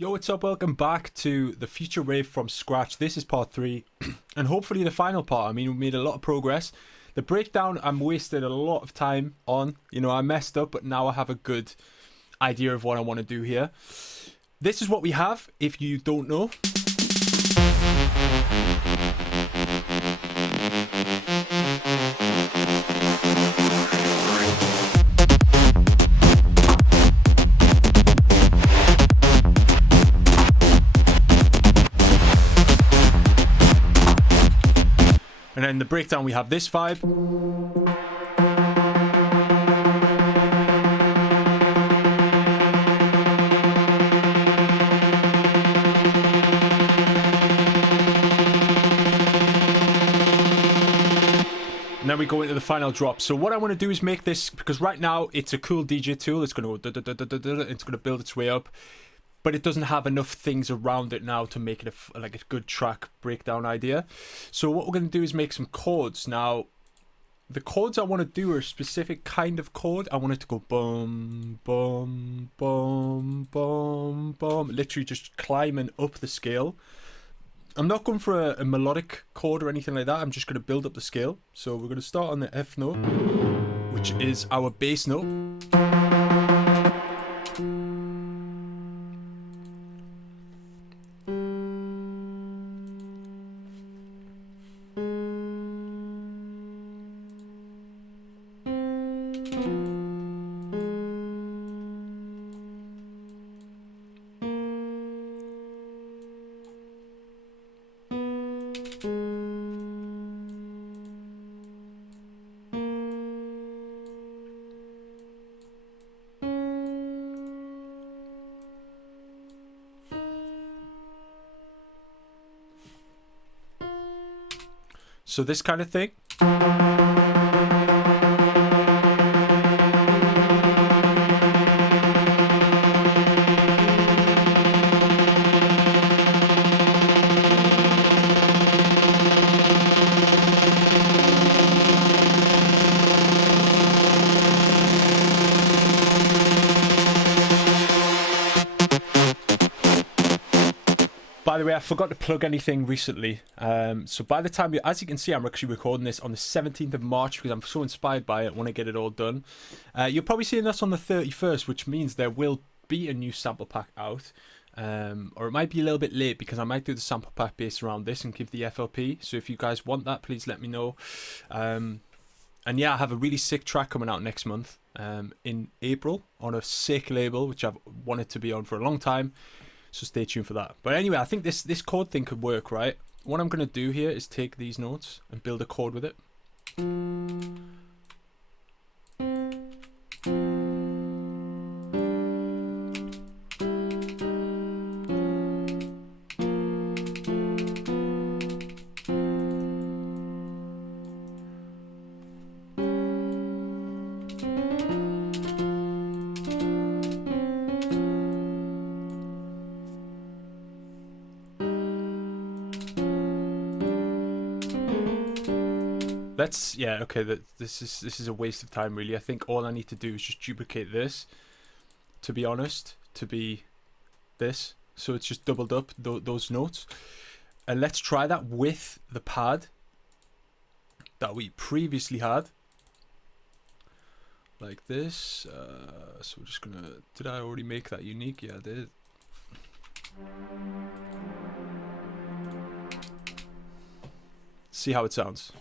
Yo, what's up? Welcome back to the Future Rave from scratch. This is part 3 and hopefully the final part. I mean, we made a lot of progress. The breakdown, I'm wasted a lot of time on. You know, I messed up, but now I have a good idea of what I want to do here. This is what we have, if you don't know. And then the breakdown, we have this vibe. And then we go into the final drop. So what I want to do is make this, because right now it's a cool DJ tool. It's going to go, it's going to build its way up. But it doesn't have enough things around it now to make it like a good track breakdown idea. So what we're going to do is make some chords. Now, the chords I want to do are a specific kind of chord. I want it to go boom, boom, boom, boom, boom. Literally just climbing up the scale. I'm not going for a melodic chord or anything like that. I'm just going to build up the scale. So we're going to start on the F note, which is our bass note. So this kind of thing. By the way, I forgot to plug anything recently. So by the time as you can see, I'm actually recording this on the 17th of March because I'm so inspired by it. I want to get it all done. You're probably seeing this on the 31st, which means there will be a new sample pack out. Or it might be a little bit late because I might do the sample pack based around this and give the FLP. So if you guys want that, please let me know. And yeah, I have a really sick track coming out next month in April on a sick label, which I've wanted to be on for a long time. So stay tuned for that. But anyway, I think this chord thing could work, right? What I'm going to do here is take these notes and build a chord with it. Yeah, okay, this is a waste of time, really. I think all I need to do is just duplicate this, to be honest, to be this. So it's just doubled up those notes. And let's try that with the pad that we previously had. Like this. So we're just gonna... Did I already make that unique? Yeah, I did. See how it sounds.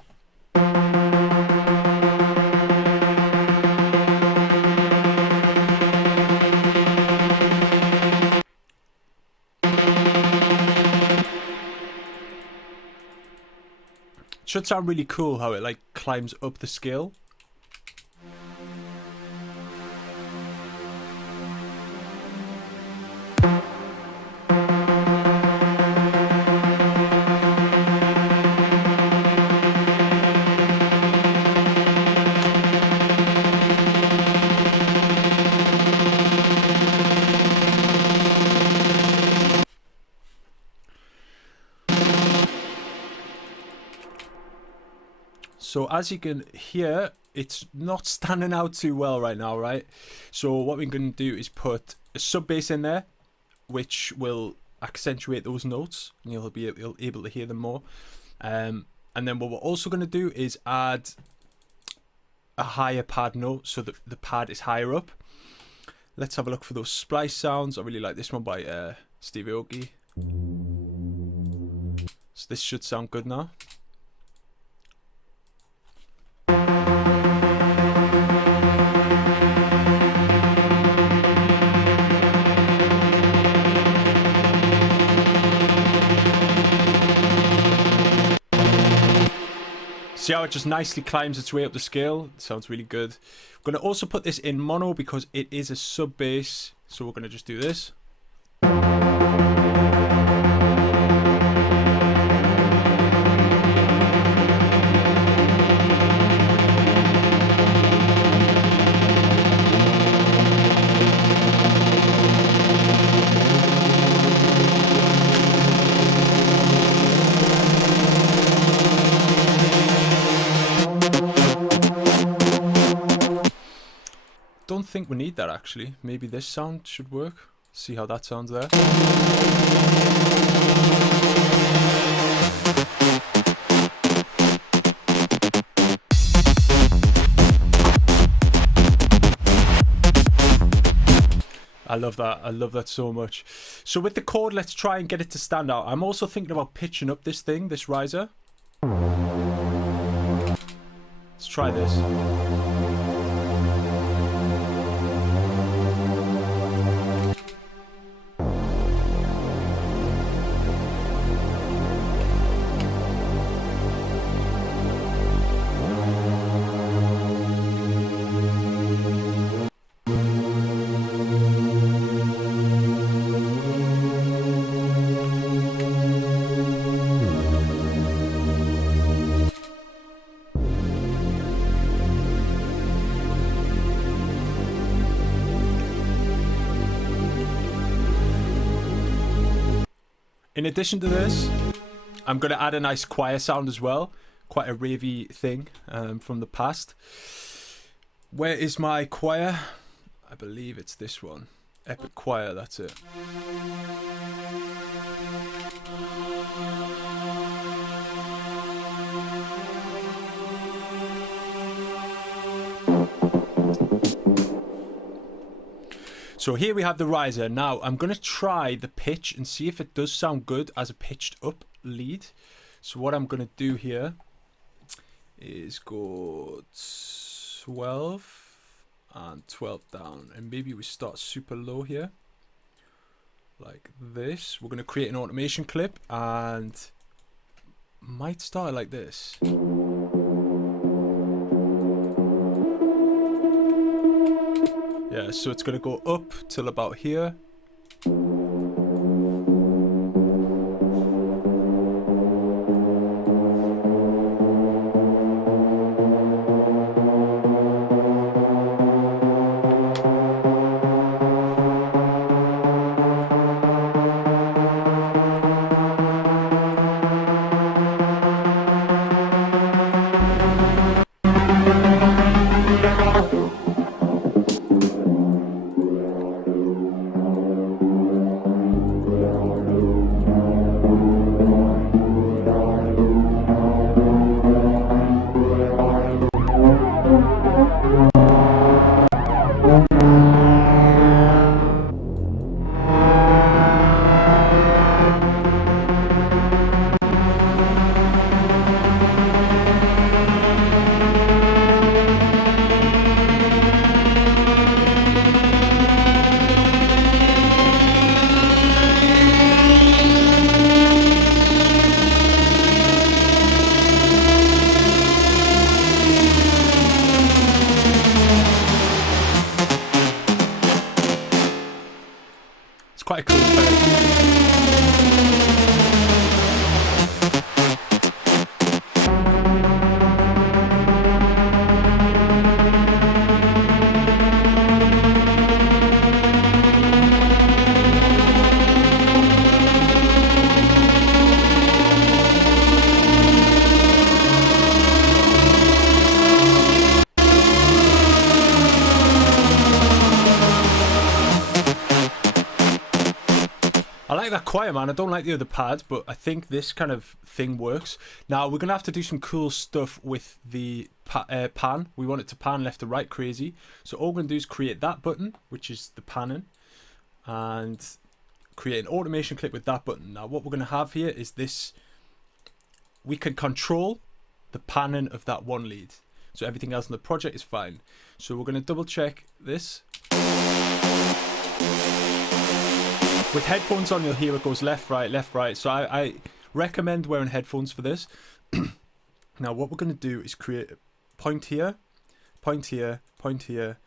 Should sound really cool how it like climbs up the scale. So as you can hear, it's not standing out too well right now, right? So what we're going to do is put a sub bass in there, which will accentuate those notes, and you'll be able to hear them more. And then what we're also going to do is add a higher pad note so that the pad is higher up. Let's have a look for those splice sounds. I really like this one by Steve Aoki. So this should sound good now. See how it just nicely climbs its way up the scale? It sounds really good. I'm going to also put this in mono because it is a sub bass. So we're going to just do this. Don't think we need that actually. Maybe this sound should work. See how that sounds there. I love that. I love that so much. So with the chord, let's try and get it to stand out. I'm also thinking about pitching up this thing, this riser. Let's try this. In addition to this, I'm going to add a nice choir sound as well. Quite a ravey thing from the past. Where is my choir? I believe it's this one. Epic Choir, that's it. So here we have the riser. Now I'm going to try the pitch and see if it does sound good as a pitched up lead. So what I'm going to do here is go 12 and 12 down, and maybe we start super low here like this. We're going to create an automation clip and might start like this. Yeah, so it's going to go up till about here. Quite a cool effect. like that choir, man. I don't like the other pad, but I think this kind of thing works. Now, we're going to have to do some cool stuff with the pan. We want it to pan left to right crazy. So all we're going to do is create that button, which is the panning, and create an automation clip with that button. Now, what we're going to have here is this. We can control the panning of that one lead. So everything else in the project is fine. So we're going to double check this. With headphones on, you'll hear it goes left, right, left, right. So I recommend wearing headphones for this. Now, what we're going to do is create a point here, point here, point here,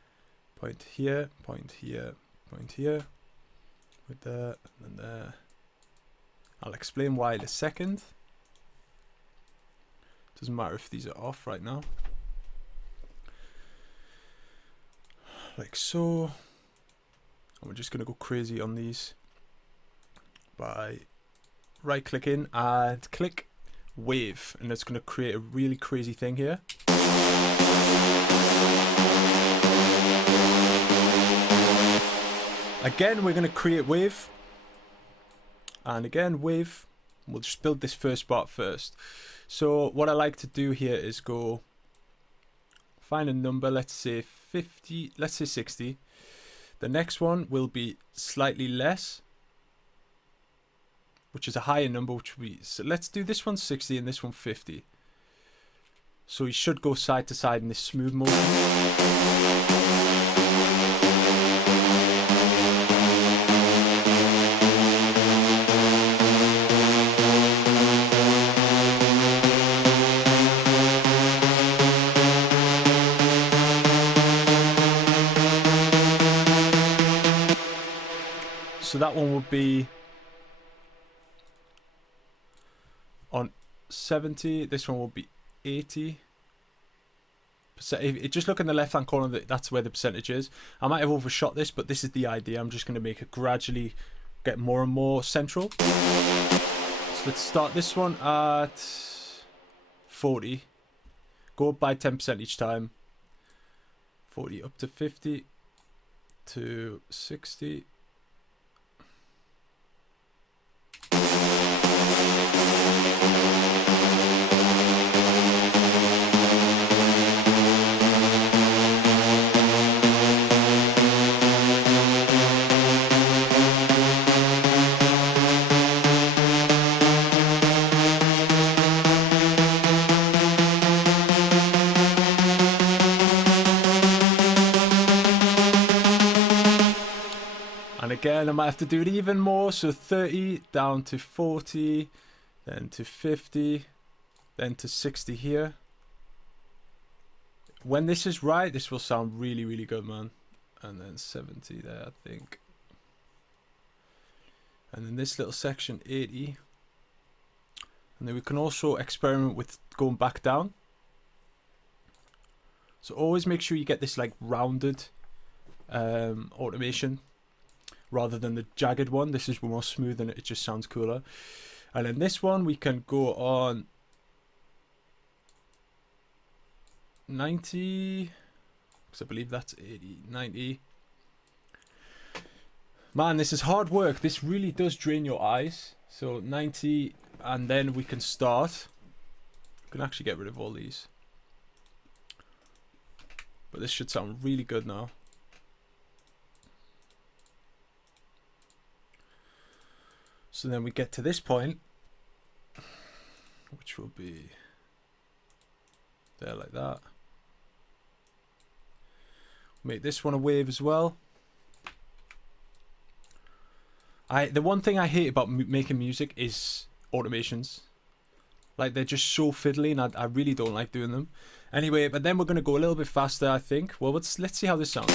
point here, point here, point here, with there, and then there. I'll explain why in a second. Doesn't matter if these are off right now. Like so. And we're just going to go crazy on these by right clicking and click wave, and it's going to create a really crazy thing here. Again, we're going to create wave, and again wave. We'll just build this first part first. So what I like to do here is go find a number, let's say 50, let's say 60. The next one will be slightly less, which is a higher number, which we, so let's do this one 60 and this one 50. So you should go side to side in this smooth motion. So that one would be on 70. This one will be 80%. If just look in the left hand corner, that's where the percentage is. I might have overshot this, but this is the idea. I'm just going to make it gradually get more and more central. So let's start this one at 40. Go up by 10% each time. 40 up to 50 to 60. Again, I might have to do it even more, so 30 down to 40, then to 50, then to 60 here. When this is right, this will sound really, really good, man. And then 70 there, I think. And then this little section, 80. And then we can also experiment with going back down. So always make sure you get this like rounded automation, rather than the jagged one. This is more smooth and it just sounds cooler. And then this one we can go on 90, because I believe that's 80, 90. Man, this is hard work. This really does drain your eyes. So 90, and then we can start. We can actually get rid of all these. But this should sound really good now. So then we get to this point, which will be there like that. Make this one a wave as well. The one thing I hate about making music is automations. Like, they're just so fiddly, and I really don't like doing them. Anyway, but then we're going to go a little bit faster, I think. Well, let's see how this sounds.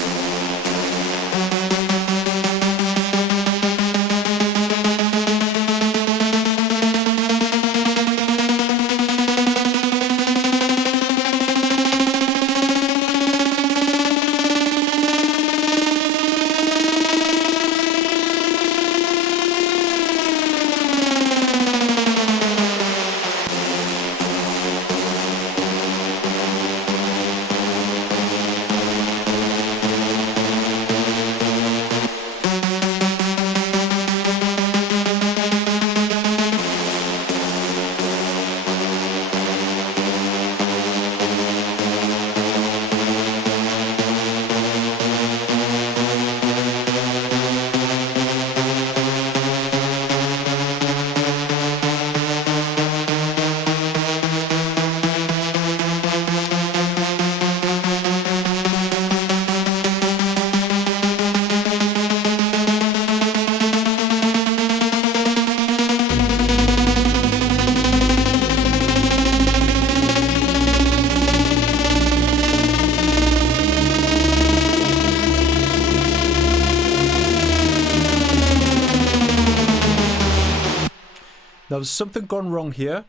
Now there's something gone wrong here.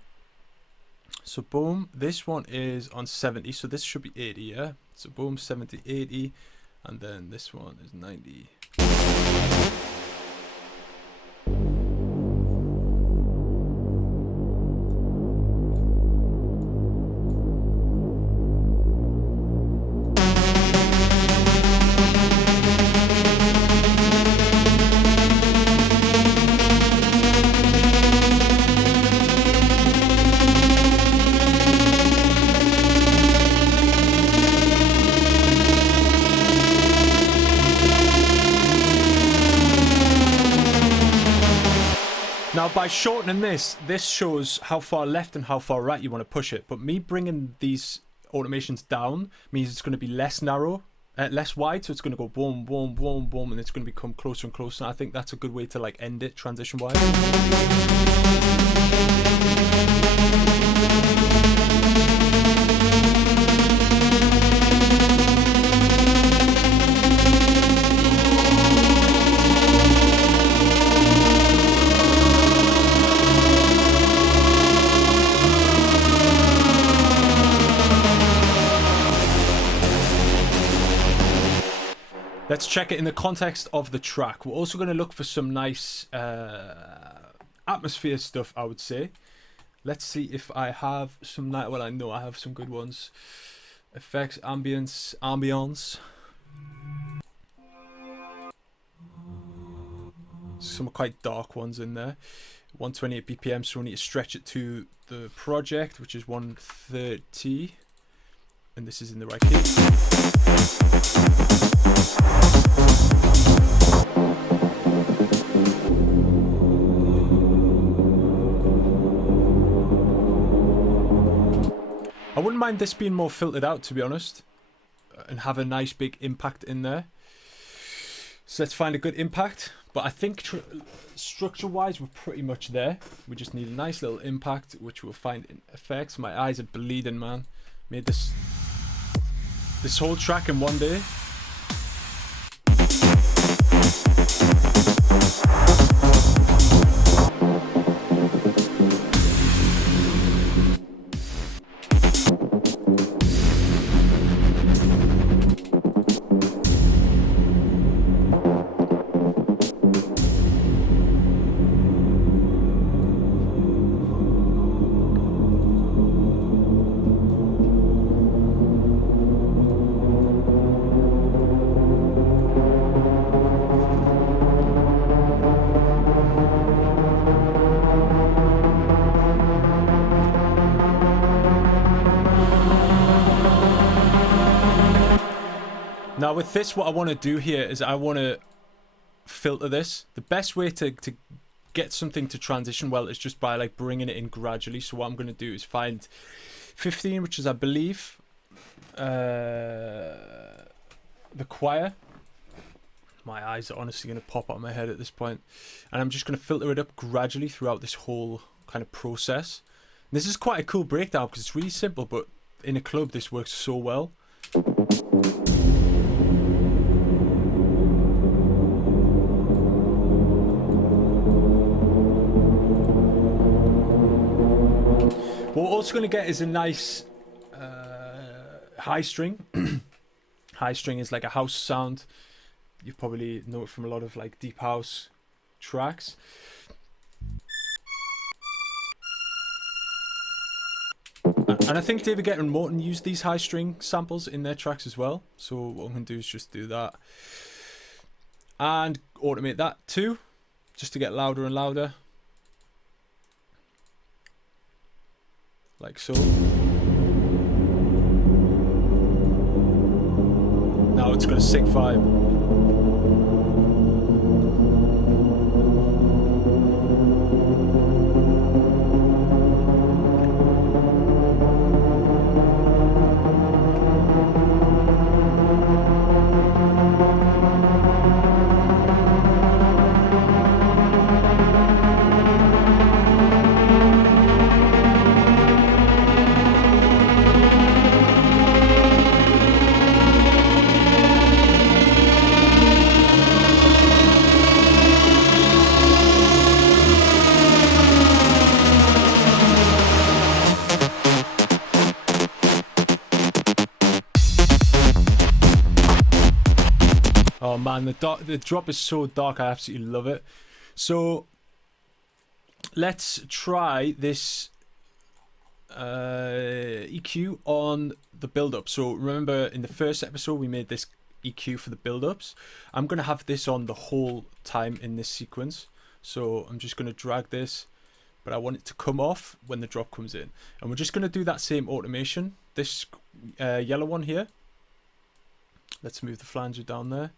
So boom, this one is on 70, so this should be 80, yeah? So boom, 70, 80, and then this one is 90. Now, by shortening this shows how far left and how far right you want to push it. But me bringing these automations down means it's going to be less narrow, less wide. So it's going to go boom, boom, boom, boom, and it's going to become closer and closer. And I think that's a good way to like end it transition-wise. Let's check it in the context of the track. We're also going to look for some nice atmosphere stuff, I would say. Let's see if I have some nice... Well, I know I have some good ones. Effects, ambience. Some quite dark ones in there. 128 BPM, so we need to stretch it to the project, which is 130. And this is in the right key. I wouldn't mind this being more filtered out, to be honest, and have a nice big impact in there. So let's find a good impact. But I think structure-wise, we're pretty much there. We just need a nice little impact, which we'll find in effects. My eyes are bleeding, man. Made this whole track in one day. Now with this, what I want to do here is I want to filter this. The best way to get something to transition well is just by like bringing it in gradually. So what I'm going to do is find 15, which is I believe the choir. My eyes are honestly going to pop out of my head at this point. And I'm just going to filter it up gradually throughout this whole kind of process. And this is quite a cool breakdown because it's really simple, but in a club this works so well. What we're also going to get is a nice high string. High string is like a house sound. You probably know it from a lot of like deep house tracks. And I think David Guetta and Morton used these high string samples in their tracks as well. So what I'm going to do is just do that. And automate that too, just to get louder and louder. Like so. Now it's got a sick vibe. man, the drop is so dark. I absolutely love it. So let's try this EQ on the build-up. So remember in the first episode we made this EQ for the build-ups. I'm going to have this on the whole time in this sequence. So I'm just going to drag this, but I want it to come off when the drop comes in. And we're just going to do that same automation. This yellow one here. Let's move the flanger down there.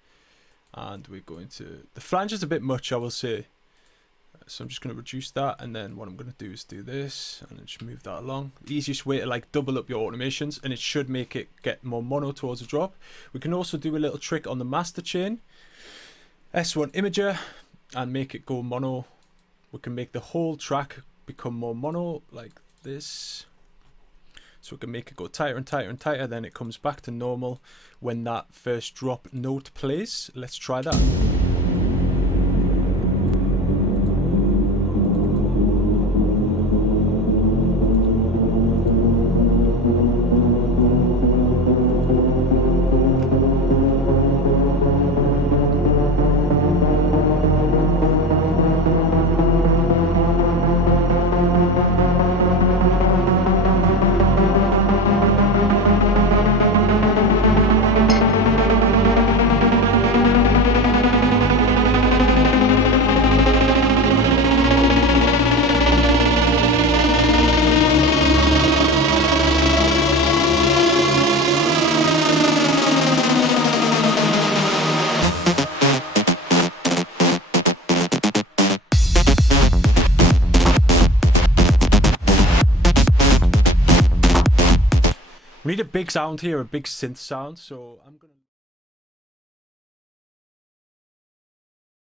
And we're going to... The flange is a bit much, I will say. So I'm just going to reduce that, and then what I'm going to do is do this and then just move that along. The easiest way to like double up your automations, and it should make it get more mono towards the drop. We can also do a little trick on the master chain. S1 imager and make it go mono. We can make the whole track become more mono like this. So we can make it go tighter and tighter and tighter, then it comes back to normal when that first drop note plays. Let's try that. We need a big sound here, a big synth sound, so I'm gonna